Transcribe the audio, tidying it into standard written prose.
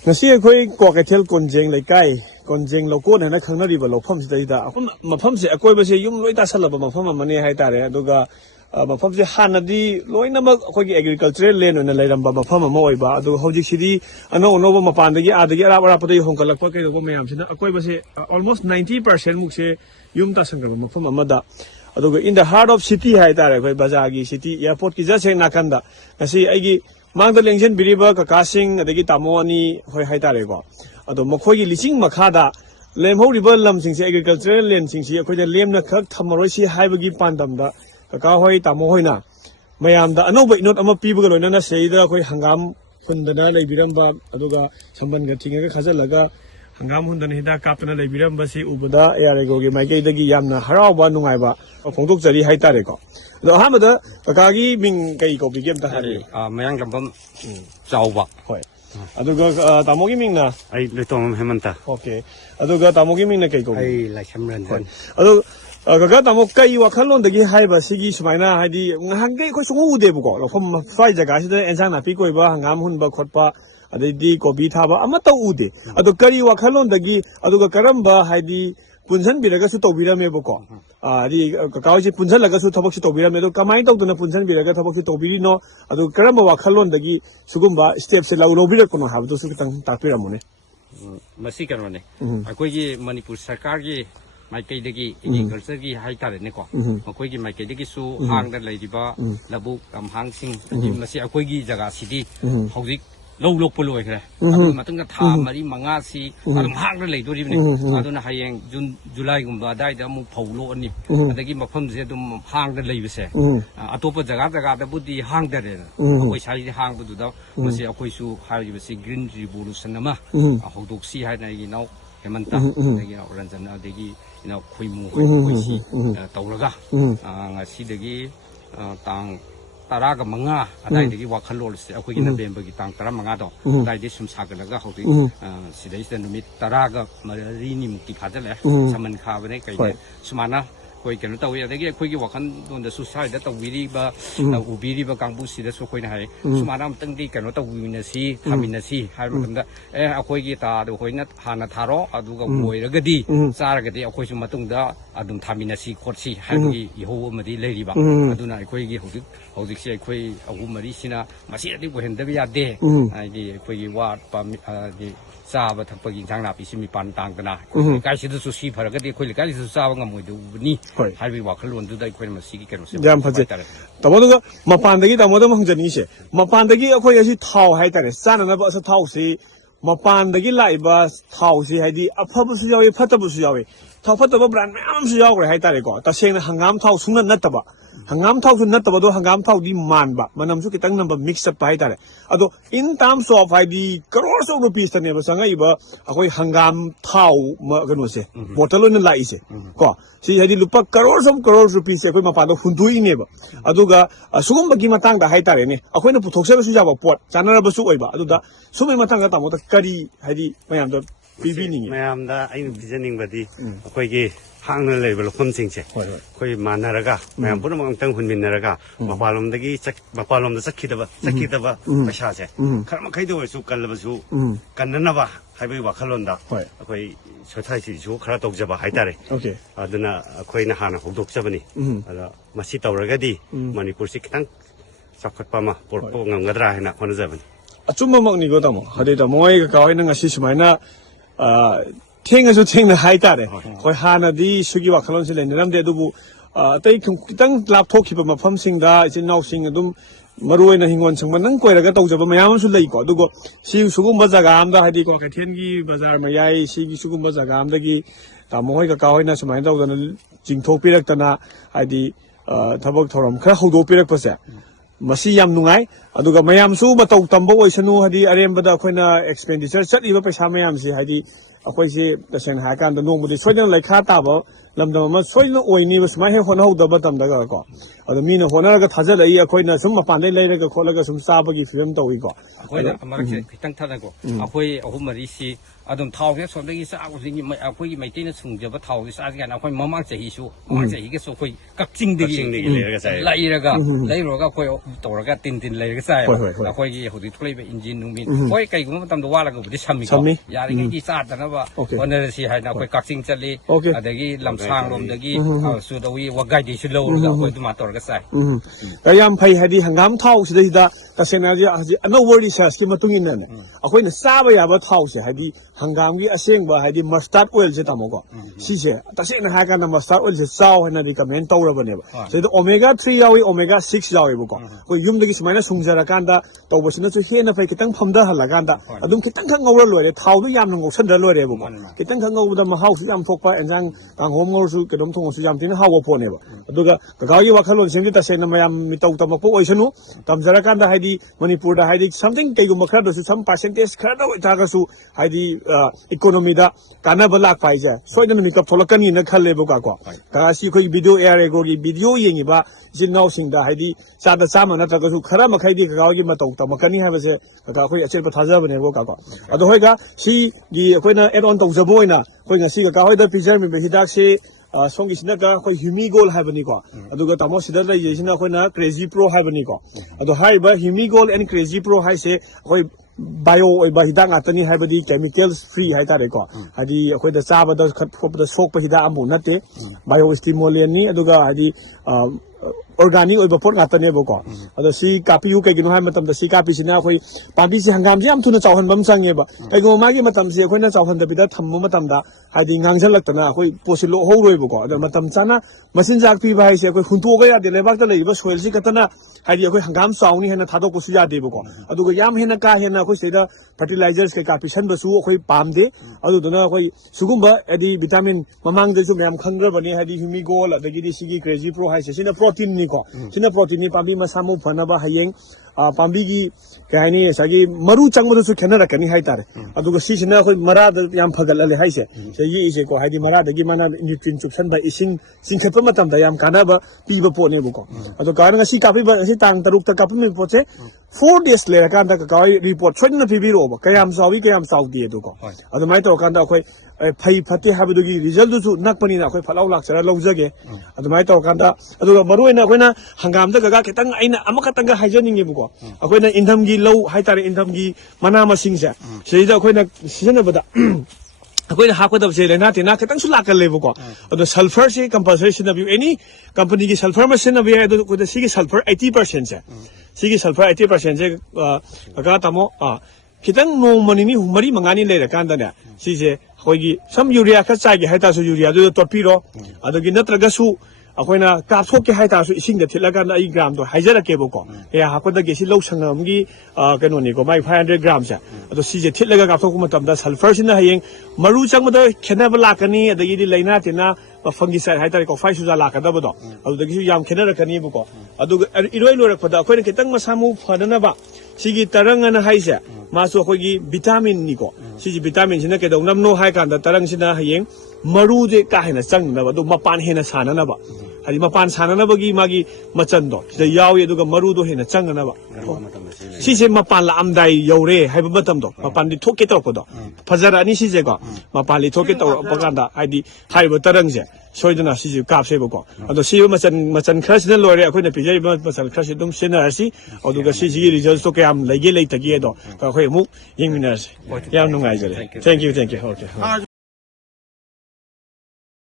ngasi khoi ko ka thel konjeng lai kai konjeng loko na khangna ri ba lopham si da apam mafam se akoi ba se yum loi ta salaba mafam amane hai tare aduga mafam se hanadi loina ma khoi gi agricultural land na lairam ba mafam ma oi ba adu hojik sidi ano ono ba mapan dagi adagi ara ara pati hongkalak pa kai go mayam sina akoi ba se almost 90% muk se yum ta sangal mafam amada aduga in the heart of city hai tare khoi bazaar gi city airport ki ja se nakanda ngasi aigi Mangda lengchen biriba kakasing adagi tamo ani hoi hai tare ko ado makhoi gi licing makhada lemho riba lam sing se agricultural land sing si akhoi da lemna khak thamaroi si haibagi pandam da kaka hoi tamo hoi na mayam da anoba inot ama pibuga loina na seida akhoi hangam hundana leibiramba aduga samban ga tinga khajalaga hangam hundana hida kapna leibiramba si ubada yare go gi maikai dagi yamna harawa nungai ba phongdok jari hai tare ko do hamada kakagi ming kai ko bigem ta hari mayang lambam chawba hoi aduga tamogi ming na ai letom hemanta okay aduga tamogi ming na kai ko ai la chamran adu kaga tamo kai wakhalon dagi haiba sigi sumaina haidi nghangai ko sungu ude bu ko lofam fai jaga sida ensang na pi ko ba hangam hun ba khotpa adidi kobi thaba amata ude adu kari wakhalon dagi aduga karamba haidi punsan biraga su tobirame bu ko adi kakawsi punsan laga su thabak su tobirame do kamai tawduna punsan biraga thabak su tobiri no adu karamba wakhalon dagi sugumba step se law lobira kono habdu su kitang tapiramune masi kanone akoi gi manipur sarkar gi maikai dagi agriculture gi hai tare ne ko akoi gi maikai dagi su hang da leidiba labuk am hang sing masi akoi gi jaga sidi hojik lâu lâu polo ấy kìa, mà tung ra thả mà đi manga si, làm hang nó lấy đôi đi này, đó là hay anh July cũng vào đây đã mua phâu lô anh đi, cái gì mà phân sẽ đâm hang nó lấy về sẽ, tôi bây giờ đã bút đi hang đây rồi, tôi sai đi hang bút đó, mà sẽ tôi su hay về sẽ green revolution mà, học đọc si hay này nó cái mình ta, cái nó lần dần cái gì nó khơi mù khơi si, tàu là cả, ngày si cái tang Taraga manga, ada di wakalol se aku kena bemba kita tara manga do, ada di sumsaga laga hoti, sida ista numit taraga marini mukti kaja le, saman khawa ne kaya sumana koi kena tahu ya, tapi aku kira wakan donda susah ada tahu biri ba, ubiri ba kampus sida so koi nahai, sumana mungkin di kena tahu minasi, kaminasi, hari macam aku kira tahu koi nat hana tharo, adu ka koi raga di, cara kati aku cuma tungda adum thaminasi korsi, hari iho madi lari ba, adu na aku kira hoti hojik se khoi agu mari sina masi adi bo henda ya de ai di khoi wa pa di sa ba thap gi thang na pi simi pan tang kana kai si su si phara ga di khoi kai su sa ba ngam du ni hai bi wa khalon du dai khoi masi gi kero se jam phaje tamo du ma pan dagi tamo du mang jani se ma pan dagi khoi asi thau hai tare sana na ba sa thau si ma pan dagi lai ba thau si hai di apha bu su yawi phata bu su yawi thau phata ba brand mam su yaw hai tare ko ta seng na hangam thau sungna na ta ba hangam thau su na ta ba do hangam thau di man ba manam su kitang number mix up hai tare ado in terms of hai di crores of rupees tane ba sanga iba akoi hangam thau ma gano se bottle na lai se ko si hai di lupa crores rupees akoi ma pa do hundui ne ba aduga sugum ba gi matang da hai tare ne akoi na puthok se su ja ba pot chanara ba su oi ba aduda sumai matang ga ta mo ta kari hai di mayam da pibi ni mayam da ai visioning ba di akoi gi hang na level of something che koi manaraga mayam pura mang tang hun minaraga mapalom dagi mapalom da sakhi da ba pasha che kharma khai do su kal ba su kanna ba hai bai wa khalon da koi sothai si su khara tok jaba hai tare okay aduna koi na hana hok dok jabani ada masi tawraga di manipur si kitang sakhat pa ma por po ngam gadra hena khona jabani achuma mak ni go tamo hade da moi ka kawai na ngasi sumaina Tengasu tengna hai tare koi hana di sugi wakhalon se le niram de dubu tai kitang laptop ki ba mafam sing da isin nau sing adum maroi na hingon sangma nang koi raga tau jaba mayam su lei ko dugo si sugum ba jaga am da hadi ko ka then gi bazar ma yai si gi sugum ba jaga am da gi ta moi ka kawai na sumai dau da jingthok pirak tana hadi thabak thoram khara hodo pirak pa se masi yam nungai aduga mayam su ma tau tambo oisanu hadi arem bada khoina expenditure chatiba paisa mayam si hadi akwai si taseng ha kan da no mudi soidang lai kha ta ba lam da ma soidang oini ba sma he hona ho da ba tam da ga ko adu mi na hona ga thaja lai akwai na sum ma pan dai lai ga khola ga sum sa ba gi film tawi ko akwai na amar ke kitang thada ko akwai ahum mari si adum thau ke so dagi sa ko singi mai akwai mai tin sung ja ba thau ki sa ga na akwai mamang chahi su mamang chahi ke so akwai kakching dagi lai ra ga ro ga akwai to ra ga tin lai ꯇꯧꯔꯒ ꯆꯥꯏꯕ ꯑꯩꯈꯣꯏꯒꯤ ꯍꯧꯖꯤꯛ ꯊꯣꯛꯂꯛꯏꯕ engine ꯅꯨꯡꯃꯤꯟ ꯍꯣꯏ ꯀꯩꯒꯨꯝꯕ ꯃꯇꯝꯗ ꯋꯥꯠꯂꯒꯕꯨꯗꯤ ꯁꯝꯃꯤꯀꯣ ꯌꯥꯔꯤꯉꯩꯗꯤ ꯆꯥꯗꯅꯕ ꯍꯣꯠꯅꯔꯁꯤ ꯍꯥꯏꯅ ꯑꯩꯈꯣꯏ ꯀꯛꯆꯤꯡ ꯆꯠꯂꯤ ꯑꯗꯒꯤ ꯂꯝꯁꯥꯡ ꯂꯣꯝꯗꯒꯤ ꯁꯨꯗꯧꯏ ꯋꯥꯒꯥꯏꯗꯩꯁꯨ ꯂꯧꯔꯒ ꯑꯩꯈꯣꯏ ꯑꯗꯨꯃꯥꯏꯅ ꯇꯧꯔꯒ ꯆꯥꯏ ꯌꯥꯝ ꯐꯩ ꯍꯥꯏꯗꯤ ꯍꯪꯒꯥꯝ ꯊꯥꯎ ꯁꯤꯗꯩꯗ ꯇꯁꯦꯡꯅ ꯍꯧꯖꯤꯛ ꯑꯅꯧꯕ ꯔꯤꯁꯔꯁꯀꯤ ꯃꯇꯨꯡ ꯏꯟꯅꯅꯦ ꯑꯩꯈꯣꯏꯅ ꯆꯥꯕ ꯌꯥꯕ ꯊꯥꯎꯁꯦ ꯍꯥꯏꯗꯤ ꯍꯪꯒꯥꯝꯒꯤ ꯑꯁꯦꯡꯕ ꯍꯥꯏꯗꯤ ꯃꯁꯇꯥꯔꯗ ꯑꯣꯏꯜꯁꯦ ꯇꯥꯃꯣꯀꯣ ꯁꯤꯁꯦ ꯇꯁꯦꯡꯅ ꯍꯥꯏꯔꯀꯥꯟꯗ ꯃꯁꯇꯥꯔꯗ ꯑꯣꯏꯜꯁꯦ ꯆꯥꯎ ꯍꯥꯏꯅ ꯔꯤꯀꯃꯦꯟ ꯇꯧꯔꯕꯅꯦꯕ ꯁꯤꯗ ꯑꯣꯃꯦꯒꯥ 3 ꯌꯥꯎꯏ ꯑꯣꯃꯦꯒꯥ 6 ꯌꯥꯎꯋꯦꯕꯀꯣ ꯑꯩꯈꯣꯏ ꯌꯨꯝꯗꯒꯤ ꯁꯨꯃꯥꯏꯅ ꯁꯨꯡꯖꯔꯀꯥꯟꯗ ꯇꯧꯕꯁꯤꯅꯁꯨ ꯍꯦꯟꯅ ꯐꯩ ꯈꯤꯇꯪ ꯐꯝꯊꯍꯜꯂꯀꯥꯟꯗ ꯑꯗꯨꯝ ꯈꯤꯇꯪꯈꯛ ꯉꯧꯔ ꯂꯣꯏꯔꯦ ꯊꯥꯎꯗꯨ ꯌꯥꯝꯅ ꯉꯧꯁꯟꯗ꯭ꯔ ꯂꯣꯏꯔꯦꯕꯀꯣ ꯈꯤꯇꯪꯈꯛ ꯉꯧꯕꯗ ꯃꯍꯥꯎꯁꯨ ꯌꯥꯝ ꯊꯣꯛꯄ ꯑꯦꯟꯖꯥꯡ ꯀꯥꯡꯍꯧ ꯉꯧꯔꯁꯨ ꯀꯩꯅꯣꯝ ꯊꯣꯡꯉꯁꯨ ꯌꯥꯝ ꯊꯤꯅ ꯍꯥꯎꯕ ꯄꯣꯠꯅꯦꯕ ꯑꯗꯨꯒ ꯀꯀꯥꯒꯤ ꯋꯥꯈꯜꯂꯣꯟꯁꯤꯡꯗꯤ ꯇꯁꯦꯡꯅ ꯃꯌꯥꯝ ꯃꯤꯇꯧ ꯇꯝꯃꯛꯄ ꯑꯣꯏꯁꯅꯨ ꯇꯝꯖꯔꯀꯥꯟꯗ ꯍꯥꯏꯗꯤ ꯃꯅꯤꯄꯨꯔꯗ ꯍꯥꯏꯗꯤ ꯁꯝꯊꯤꯡ ꯀꯩꯒꯨꯝꯕ ꯈꯔꯗꯁꯨ ꯁꯝ ꯄꯥꯔꯁꯦꯟꯇꯦꯖ ꯈꯔꯗ ꯑꯣꯏꯇꯥꯔꯒꯁꯨ ꯍꯥꯏꯗꯤ ꯏꯀꯣꯅꯣꯃꯤꯗ ꯀꯥꯟꯅꯕ ꯂꯥꯛꯄ ꯍꯥꯏꯁꯦ ꯁꯣꯏꯗꯅ ꯃꯤꯀꯞ ꯊꯣꯛꯂꯛꯀꯅꯤꯅ ꯈꯜꯂꯦꯕꯀꯣ ꯀꯀꯥꯁꯤ ꯑꯩꯈꯣꯏꯒꯤ ꯚꯤꯗꯤꯑꯣ ꯑꯦꯌꯥꯔꯦꯒꯣꯒꯤ ꯚꯤꯗꯤꯑꯣ ꯌꯦꯡꯉꯤꯕ ꯏꯆꯤꯜ ꯏꯅꯥꯎꯁꯤꯡꯗ ꯍꯥꯏꯗꯤ ꯆꯥꯗ ꯆꯥꯝꯃ ꯅꯠꯇ꯭ꯔꯒꯁꯨ ꯈꯔ ꯃꯈꯩꯗꯤ ꯀꯀꯥꯒꯤ ꯃꯇꯧ ꯇꯝꯃꯛꯀꯅꯤ ꯍꯥꯏꯕꯁꯦ ꯀꯀꯥ ꯑꯩꯈꯣꯏ ꯑꯆꯦꯠꯄ ꯊꯥꯖꯕꯅꯦꯕ ꯀꯀꯥ ꯑꯗꯣ ꯍꯣꯏꯒ ꯁꯤꯒꯤ ꯑꯩꯈꯣꯏꯅ ꯑꯦꯗ ꯑꯣꯟ ꯇꯧꯖꯕ ꯑꯣꯏꯅ ꯑꯩꯈꯣꯏ ꯉꯁꯤ ꯀꯀꯥ ꯍꯣꯏꯗ ꯄꯤꯖꯔꯝꯃꯤꯕ ꯍꯤꯗꯥꯛꯁꯤ ꯁꯣꯝꯒꯤꯁꯤꯅꯒ ꯑꯩꯈꯣꯏ ꯍ꯭ꯌꯨꯃꯤꯒꯣꯜ ꯍꯥꯏꯕꯅꯤꯀꯣ ꯑꯗꯨꯒ ꯇꯥꯃꯣ ꯁꯤꯗ ꯂꯩꯖꯩꯁꯤꯅ ꯑꯩꯈꯣꯏꯅ ꯀ꯭ꯔꯦꯖꯤ ꯄ꯭ꯔꯣ ꯍꯥꯏꯕꯅꯤꯀꯣ ꯑꯗꯣ ꯍꯥꯏꯔꯤꯕ ꯍ꯭ꯌꯨꯃꯤꯒꯣꯜ ꯑꯦꯟ ꯀ꯭ꯔꯦꯖꯤ ꯄ꯭ꯔꯣ ꯍꯥꯏꯁꯦ ꯑꯩꯈꯣꯏ ꯕꯥꯏꯑꯣ ꯑꯣꯏꯕ ꯍꯤꯗꯥꯛ ꯉꯥꯛꯇꯅꯤ ꯍꯥꯏꯕꯗꯤ ꯀꯦꯃꯤꯀꯦꯜꯁ ꯐ꯭ꯔꯤ ꯍꯥꯏꯇꯥꯔꯦꯀꯣ ꯍꯥꯏꯗꯤ ꯑꯩꯈꯣꯏꯗ ꯆꯥꯕꯗ ꯈꯣꯠꯄꯗ ꯁꯣꯛꯄ ꯍꯤꯗꯥꯛ ꯑꯃꯐꯥꯎ ꯅꯠꯇꯦ ꯕꯥꯏꯑꯣ ꯁ꯭ꯇꯤꯃꯣꯂꯦꯟꯅꯤ ꯑꯗꯨꯒ ꯍꯥꯏꯗꯤ ꯑꯣꯔꯒꯥꯅꯤꯛ ꯑꯣꯏꯕ ꯄꯣꯠ ꯉꯥꯛꯇꯅꯦꯕꯀꯣ ꯑꯗꯣ ꯁꯤ ꯀꯥꯞꯄꯤꯌꯨ ꯀꯩꯒꯤꯅꯣ ꯍꯥꯏꯕ ꯃꯇꯝꯗ ꯁꯤ ꯀꯥꯞꯄꯤꯁꯤꯅ ꯑꯩꯈꯣꯏ ꯄꯥꯝꯕꯤꯁꯤ ꯍꯪꯒꯥꯝꯁꯤ ꯌꯥꯝ ꯊꯨꯅ ꯆꯥꯎꯍꯟꯕ ꯑꯃ ꯆꯪꯉꯦꯕ ꯀꯩꯒꯨꯝꯕ ꯃꯥꯒꯤ ꯃꯇꯝꯁꯤ ꯑꯩꯈꯣꯏꯅ ꯆꯥꯎꯍꯟꯗꯕꯤꯗ ꯊꯝꯕ ꯃꯇꯝꯗ ꯍꯥꯏꯗꯤ ꯉꯥꯡꯁꯤꯜꯂꯛꯇꯅ ꯑꯩꯈꯣꯏ ꯄꯣꯠꯁꯤ ꯂꯣꯛꯍꯧꯔꯣꯏꯕꯀꯣ ꯑꯗꯣ ꯃꯇꯝ ꯆꯥꯅ ꯃꯆꯤꯟꯖꯥꯛ ꯄꯤꯕ ꯍꯥꯏꯁꯦ ꯑꯩꯈꯣꯏ ꯍꯨꯟꯇꯣꯛꯑꯒ ꯌꯥꯗꯦ ꯂꯩꯕꯥꯛꯇ ꯂꯩꯔꯤꯕ ꯁꯣꯏꯜꯁꯤ ꯈꯛꯇꯅ ꯍꯥꯏꯗꯤ ꯑꯩꯈꯣꯏ ꯍꯪꯒꯥꯝ ꯆꯥꯎꯅꯤ ꯍꯥꯏꯅ ꯊꯥꯗꯣꯛꯄꯁꯨ ꯌꯥꯗꯦꯕꯀꯣ ꯑꯗꯨꯒ ꯌꯥꯝ ꯍꯦꯟꯅ ꯀꯥ ꯍꯦꯟꯅ ꯑꯩꯈꯣꯏ ꯁꯤꯗ ꯐꯔꯇꯤꯂꯥꯏꯖꯔꯁ ꯀꯩꯀꯥ ꯄꯤꯁꯟꯕꯁꯨ ꯑꯩꯈꯣꯏ ꯄꯥꯝꯗꯦ ꯑꯗꯨꯗꯨꯅ ꯑꯩꯈꯣꯏ ꯁꯤꯒꯨꯝꯕ ꯍꯥꯏꯗꯤ ꯚꯤꯇꯥꯃꯤꯟ ꯃꯃꯥꯡꯗꯁꯨ ꯃꯌꯥꯝ ꯈꯪꯈ꯭ꯔꯕꯅꯤ ꯍꯥꯏꯗꯤ ꯍ꯭ꯌꯨꯃꯤꯒꯣꯜ ꯑꯗꯒꯤꯗꯤ ꯁꯤꯒꯤ ꯀ꯭ꯔꯦꯖꯤ ꯄ꯭ꯔꯣ ꯍꯥꯏꯁꯦ ꯁꯤꯅ ꯄ꯭ꯔꯣꯇꯤꯟꯅꯤꯀꯣ ꯁꯤꯅ ꯄ꯭ꯔꯣꯇꯤꯟꯅꯤ ꯄꯥꯝꯕꯤ ꯃꯁꯥ ꯃꯎ ꯐꯅꯕ ꯍꯌꯦꯡ ꯄꯥꯝꯕꯤꯒꯤ ꯀꯩ ꯍꯥꯏꯅꯤ ꯉꯁꯥꯏꯒꯤ ꯃꯔꯨ ꯆꯪꯕꯗꯁꯨ ꯈꯦꯠꯅꯔꯛꯀꯅꯤ ꯍꯥꯏꯇꯥꯔꯦ ꯑꯗꯨꯒ ꯁꯤꯁꯤꯅ ꯑꯩꯈꯣꯏ ꯃꯔꯥꯗ ꯌꯥꯝ ꯐꯒꯠꯍꯜꯂꯦ ꯍꯥꯏꯁꯦ ꯁꯤꯗ ꯌꯦꯛꯏꯁꯦꯀꯣ ꯍꯥꯏꯗꯤ ꯃꯔꯥꯗꯒꯤ ꯃꯥꯅ ꯅ꯭ꯌꯨꯇ꯭ꯔꯤꯟ ꯆꯨꯞꯁꯟꯕ ꯏꯁꯤꯡ ꯆꯤꯡꯈꯠꯄ ꯃꯇꯝꯗ ꯌꯥꯝ ꯀꯥꯟꯅꯕ ꯄꯤꯕ ꯄꯣꯠꯅꯦꯕꯀꯣ ꯑꯗꯣ ꯀꯀꯥꯅꯉꯁꯤ ꯀꯥꯞꯄꯤꯕ ꯉꯁꯤ ꯇꯥꯡ 6ꯇ ꯀꯥꯞꯄꯝꯃꯤꯕ ꯄꯣꯠꯁꯦ 4 days ꯂꯩꯔꯀꯥꯟꯗ ꯀꯀꯥ ꯍꯣꯏ ꯔꯤꯄꯣꯔꯠ ꯁꯣꯏꯗꯅ ꯄꯤꯕꯤꯔꯛꯑꯣꯕ ꯀꯌꯥꯝ ꯆꯥꯎꯋꯤ ꯀꯌꯥꯝ ꯆꯥꯎꯗꯦ ꯑꯗꯨꯀꯣ ꯑꯗꯨꯃꯥꯏꯅ ꯇꯧꯔꯀꯥꯟꯗ ꯑꯩꯈꯣꯏ ꯐꯩ ꯐꯠꯇꯦ ꯍꯥꯏꯕꯗꯨꯒꯤ ꯔꯤꯖꯜꯗꯨꯁꯨ ꯅꯛꯄꯅꯤꯅ ꯑꯩꯈꯣꯏ ꯐꯠꯂꯥꯎ ꯂꯥꯛꯆꯔ ꯂꯧꯖꯒꯦ ꯑꯗꯨꯃꯥꯏꯅ ꯇꯧꯔꯀꯥꯟꯗ ꯑꯗꯨꯒ ꯃꯔꯨꯑꯣꯏꯅ ꯑꯩꯈꯣꯏꯅ ꯍꯪꯒꯥꯝꯗ ꯀꯀꯥ ꯈꯤꯇꯪ ꯑꯩꯅ ꯑꯃꯈꯛꯇꯪꯒ ꯍꯥꯏꯖꯅꯤꯡꯉꯦꯕꯀꯣ ꯑꯩꯈꯣꯏꯅ ꯏꯟꯊꯝꯒꯤ ꯂꯧ ꯍꯥꯏꯇꯥꯔꯦ ꯏꯟꯊꯝꯒꯤ ꯃꯅꯥ ꯃꯁꯤꯡꯁꯦ ꯁꯤꯗꯩꯗ ꯑꯩꯈꯣꯏꯅ ꯁꯤꯖꯤꯟꯅꯕꯗ ꯑꯩꯈꯣꯏꯅ ꯍꯥꯞꯀꯗꯕꯁꯦ ꯂꯥꯏꯅꯥ ꯇꯤꯟꯅꯥ ꯈꯤꯇꯪꯁꯨ ꯂꯥꯛꯀꯜꯂꯦꯕꯀꯣ ꯑꯗꯣ ꯁꯜꯐꯔꯁꯤ ꯀꯝꯄꯜꯁꯔꯤ ꯁꯤꯖꯤꯟꯅꯕꯤꯌꯨ ꯑꯦꯅꯤ ꯀꯝꯄꯅꯤꯒꯤ ꯁꯜꯐꯔ ꯑꯃ ꯁꯤꯖꯤꯟꯅꯕ ꯌꯥꯏ ꯑꯗꯨ ꯑꯩꯈꯣꯏꯗ ꯁꯤꯒꯤ ꯁꯜꯐꯔ 80%ꯁꯦ ꯁꯤꯒꯤ ꯁꯜꯐꯔ 80%ꯁꯦ ꯀꯀꯥ ꯇꯥꯃꯣ खितंग नोमनिनी मरी मंगानी लेरकांदने सिजे अखोइगी सम यूरिया खा चाइगे हाइतासु यूरिया दु तोपिरो अदगी नत्रगसु अखोइना काथोके हाइतासु इसिंग थिलकांदा आई ग्राम दो हाइजरकेबको ए हापदगे सि लौ संगमगी कनोनिको माइ 500 ग्राम से अदो सिजे थिलगा काथोक मतमदा सल्फर सिना हयेंग मरु चंगमदा खेनब लाकनी अदगी लाइना तिना फंगिसाइड हाइतारे को फाइ सुजा लाकदबदो अदगी याम खेनरकनीबको अदुग इरोइ लोरकपदा अखोइना खितंग मसामु फदनबा सिगी तरंगना हाइसे मासु अखोइगी विटामिन निको सिजी विटामिन सिना केदौनमनो हाइ कांदा तरंग सिना हयेंग मरु जे का हेना चंगनबा दो मपान हेना साननबा हदि मपान साननबगी मागी मचंदो सिदा यावि अदुगा मरु दो हेना चंगनबा सिसे मपान लामदाइ यौरे हाइबा मतमदो मपान दि थोके तौरपदो फजरानी सिजे को मपान लि थोके तौरपगांदा हाइदि हाइबा तरंग जे सोइदना सिजु कापसेबको अदो सिबा मचन खरसिना लोरे अखोइना पिजरिबा मचन खरसि दुम सेनरसि अदुगा सिजिगी रिजल्ट्स तो कयाम लैगे लैतगे दो अखोइ अमुक येंमिनरसि याम नुंगाइजरे थैंक यू ओके